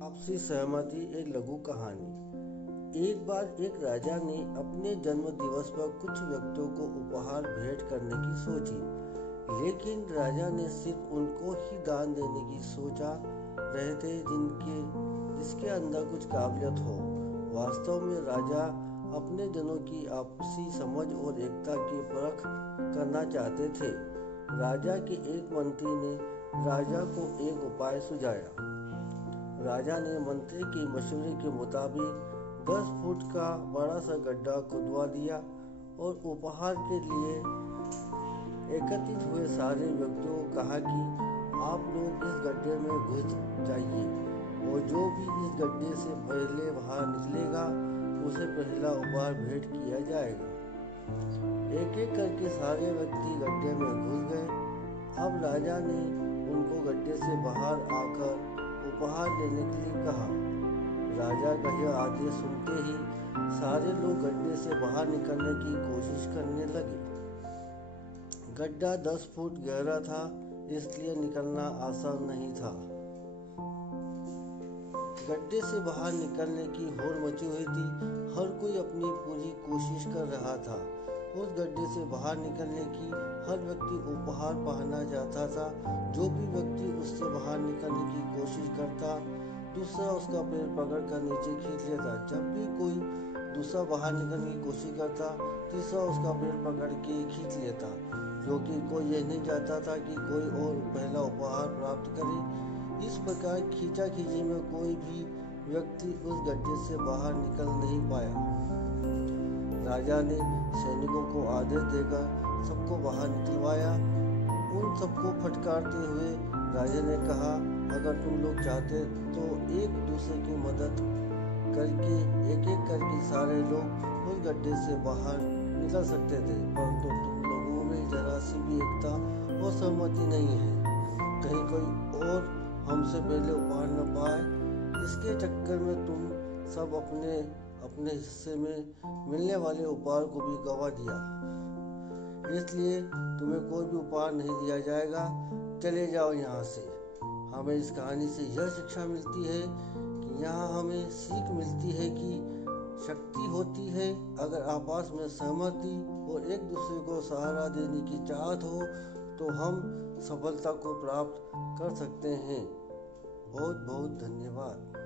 आपसी सहमति एक लघु कहानी। एक बार एक राजा ने अपने जन्म दिवस पर कुछ व्यक्तियों को उपहार भेंट करने की सोची, लेकिन राजा ने सिर्फ उनको ही दान देने की सोचा रहे थे जिसके अंदर कुछ काबिलियत हो। वास्तव में राजा अपने जनों की आपसी समझ और एकता की परख करना चाहते थे। राजा के एक मंत्री ने राजा को एक उपाय सुझाया। राजा ने मंत्री के मशवरे के मुताबिक 10 फुट का बड़ा सा गड्ढा खुदवा दिया और उपहार के लिए एकत्रित हुए सारे व्यक्तियों को कहा कि आप लोग इस गड्ढे में घुस जाइए और जो भी इस गड्ढे से पहले बाहर निकलेगा उसे पहला उपहार भेंट किया जाएगा। एक एक करके सारे व्यक्ति गड्ढे में घुस गए। अब राजा ने उनको गड्ढे से बाहर आकर उपहार लेने के लिए कहा। राजा का यह आदेश सुनते ही सारे लोग गड्ढे से बाहर निकलने की कोशिश करने लगे। गड्ढा 10 फुट गहरा था, इसलिए निकलना आसान नहीं था। गड्ढे से बाहर निकलने की होड़ मची हुई थी। हर कोई अपनी पूरी कोशिश कर रहा था। उस गड्ढे से बाहर निकलने की हर व्यक्ति उपहार पाना चाहता था। जो भी व्यक्ति उससे बाहर निकलने की कोशिश करता, दूसरा उसका पैर पकड़कर नीचे खींच लेता। जब भी कोई दूसरा बाहर निकलने की कोशिश करता, तीसरा उसका पैर पकड़ के खींच लेता, क्योंकि कोई यह नहीं चाहता था कि कोई और पहला उपहार प्राप्त करे। इस प्रकार खींचाखींची में कोई भी व्यक्ति उस गड्ढे से बाहर निकल नहीं पाया। राजा ने सैनिकों को आदेश देकर सबको बाहर निकलवाया। उन सबको फटकारते हुए राजा ने कहा, अगर तुम लोग चाहते तो एक दूसरे की मदद करके एक एक करके सारे लोग उस गड्ढे से बाहर निकल सकते थे, परंतु तुम लोगों में जरा सी भी एकता और सहमति नहीं है। कहीं कोई और हमसे पहले उपहार न पाए, इसके चक्कर में तुम सब अपने अपने हिस्से में मिलने वाले उपहार को भी गंवा दिया। इसलिए तुम्हें कोई भी उपहार नहीं दिया जाएगा। चले जाओ यहाँ से। हमें इस कहानी से यह शिक्षा मिलती है कि यहाँ हमें सीख मिलती है कि शक्ति होती है अगर आपस में सहमति और एक दूसरे को सहारा देने की चाहत हो तो हम सफलता को प्राप्त कर सकते हैं। बहुत बहुत धन्यवाद।